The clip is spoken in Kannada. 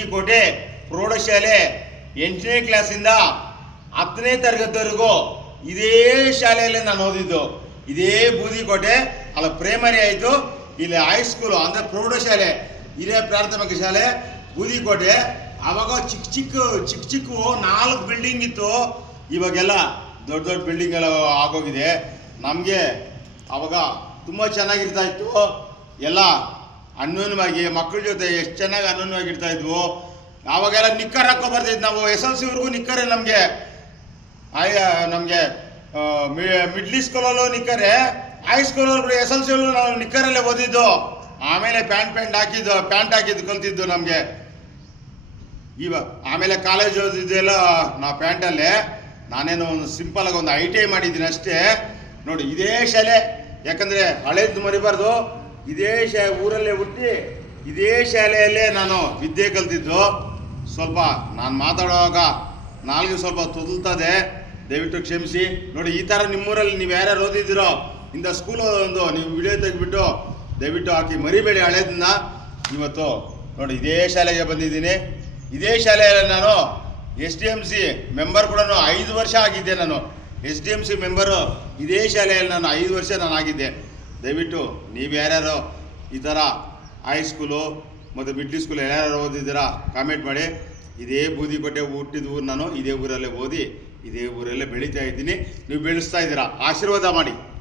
ಬೂದಿಕೋಟೆ ಪ್ರೌಢಶಾಲೆ, ಎಂಟನೇ ಕ್ಲಾಸಿಂದ ಹತ್ತನೇ ತರಗತಿವರೆಗೂ ಇದೇ ಶಾಲೆಯಲ್ಲೇ ನಾನು ಓದಿದ್ದು. ಇದೇ ಬೂದಿಕೋಟೆ, ಅಲ್ಲ ಪ್ರೈಮರಿ ಆಯಿತು. ಇಲ್ಲಿ ಹೈಸ್ಕೂಲು ಅಂದರೆ ಪ್ರೌಢಶಾಲೆ ಇದೇ ಪ್ರಾಥಮಿಕ ಶಾಲೆ, ಬೂದಿಕೋಟೆ. ಆವಾಗ ಚಿಕ್ಕ ಚಿಕ್ಕ ಚಿಕ್ಕ ಚಿಕ್ಕ ನಾಲ್ಕು ಬಿಲ್ಡಿಂಗ್ ಇತ್ತು. ಇವಾಗೆಲ್ಲ ದೊಡ್ಡ ದೊಡ್ಡ ಬಿಲ್ಡಿಂಗ್ ಎಲ್ಲ ಆಗೋಗಿದೆ. ನಮಗೆ ಅವಾಗ ತುಂಬ ಚೆನ್ನಾಗಿರ್ತಾ ಇತ್ತು. ಎಲ್ಲ ಅನ್ಯೋನ್ಯವಾಗಿ ಮಕ್ಕಳ ಜೊತೆ ಎಷ್ಟು ಚೆನ್ನಾಗಿ ಅನ್ಯೋನ್ಯವಾಗಿರ್ತಾ ಇದ್ವು. ಆವಾಗೆಲ್ಲ ನಿಕ್ಕರ್ ಹಾಕೋ ಬರ್ತಿದ್ವಿ ನಾವು ಎಸ್ ಎಲ್ ಸಿವರೆಗೂ ನಿಕ್ಕರೆ ನಮಗೆ. ಆಯ, ನಮಗೆ ಮಿಡ್ಲ್ ಸ್ಕೂಲಲ್ಲೂ ನಿಕ್ಕರೆ ಹೈ ಸ್ಕೂಲಲ್ಲಿ ಎಸ್ ಎಲ್ ಸಿಯಲ್ಲೂ ನಾವು ನಿಕ್ಕರಲ್ಲೇ ಓದಿದ್ದು. ಆಮೇಲೆ ಪ್ಯಾಂಟ್ ಪ್ಯಾಂಟ್ ಹಾಕಿದ್ದು ಪ್ಯಾಂಟ್ ಹಾಕಿದ್ದು ಕಲ್ತಿದ್ದು ನಮಗೆ. ಇವಾಗ ಆಮೇಲೆ ಕಾಲೇಜ್ ಓದಿದ್ದೆಲ್ಲ ನಾ ಪ್ಯಾಂಟಲ್ಲೇ. ನಾನೇನು ಒಂದು ಸಿಂಪಲ್ ಆಗಿ ಒಂದು ಐ ಟಿ ಐ ಮಾಡಿದ್ದೀನಿ ಅಷ್ಟೇ. ನೋಡಿ, ಇದೇ ಶಾಲೆ. ಯಾಕಂದರೆ ಹಳೇದು ಮರಿಬಾರ್ದು. ಇದೇ ಶಾ, ಊರಲ್ಲೇ ಹುಟ್ಟಿ ಇದೇ ಶಾಲೆಯಲ್ಲೇ ನಾನು ವಿದ್ಯೆ ಕಲ್ತಿದ್ದು. ಸ್ವಲ್ಪ ನಾನು ಮಾತಾಡುವಾಗ ನಾಲ್ಗೆ ಸ್ವಲ್ಪ ತೊದಲ್ತದೆ. ದಯವಿಟ್ಟು ಕ್ಷಮಿಸಿ. ನೋಡಿ, ಈ ಥರ ನಿಮ್ಮೂರಲ್ಲಿ ನೀವು ಯಾರ್ಯಾರು ಓದಿದ್ದೀರೋ, ಇಂಥ ಸ್ಕೂಲ್ ಒಂದು ನೀವು ವಿಡಿಯೋ ತೆಗೆದ್ಬಿಟ್ಟು ದಯವಿಟ್ಟು ಹಾಕಿ ಮರಿಬೇಡಿ ಹಳೇದನ್ನ ಇವತ್ತು ನೋಡಿ, ಇದೇ ಶಾಲೆಗೆ ಬಂದಿದ್ದೀನಿ. ಇದೇ ಶಾಲೆಯಲ್ಲಿ ನಾನು S D M C member ಕೂಡ ಐದು ವರ್ಷ ಆಗಿದ್ದೆ ನಾನು. S D M C member ಇದೇ ಶಾಲೆಯಲ್ಲಿ ನಾನು ಐದು ವರ್ಷ ನಾನು ಆಗಿದ್ದೆ ದಯವಿಟ್ಟು ನೀವು ಯಾರ್ಯಾರು ಈ ಥರ ಹೈಸ್ಕೂಲು ಮತ್ತು ಮಿಡ್ಲ್ ಸ್ಕೂಲ್ ಯಾರ್ಯಾರು ಓದಿದ್ದೀರಾ ಕಾಮೆಂಟ್ ಮಾಡಿ. ಇದೇ ಬೂದಿಕೋಟೆ ಹುಟ್ಟಿದ ಊರು ನಾನು, ಇದೇ ಊರಲ್ಲೇ ಓದಿ, ಇದೇ ಊರಲ್ಲೇ ಬೆಳೀತಾ ಇದ್ದೀನಿ. ನೀವು ಬೆಳೆಸ್ತಾ ಇದ್ದೀರಾ, ಆಶೀರ್ವಾದ ಮಾಡಿ.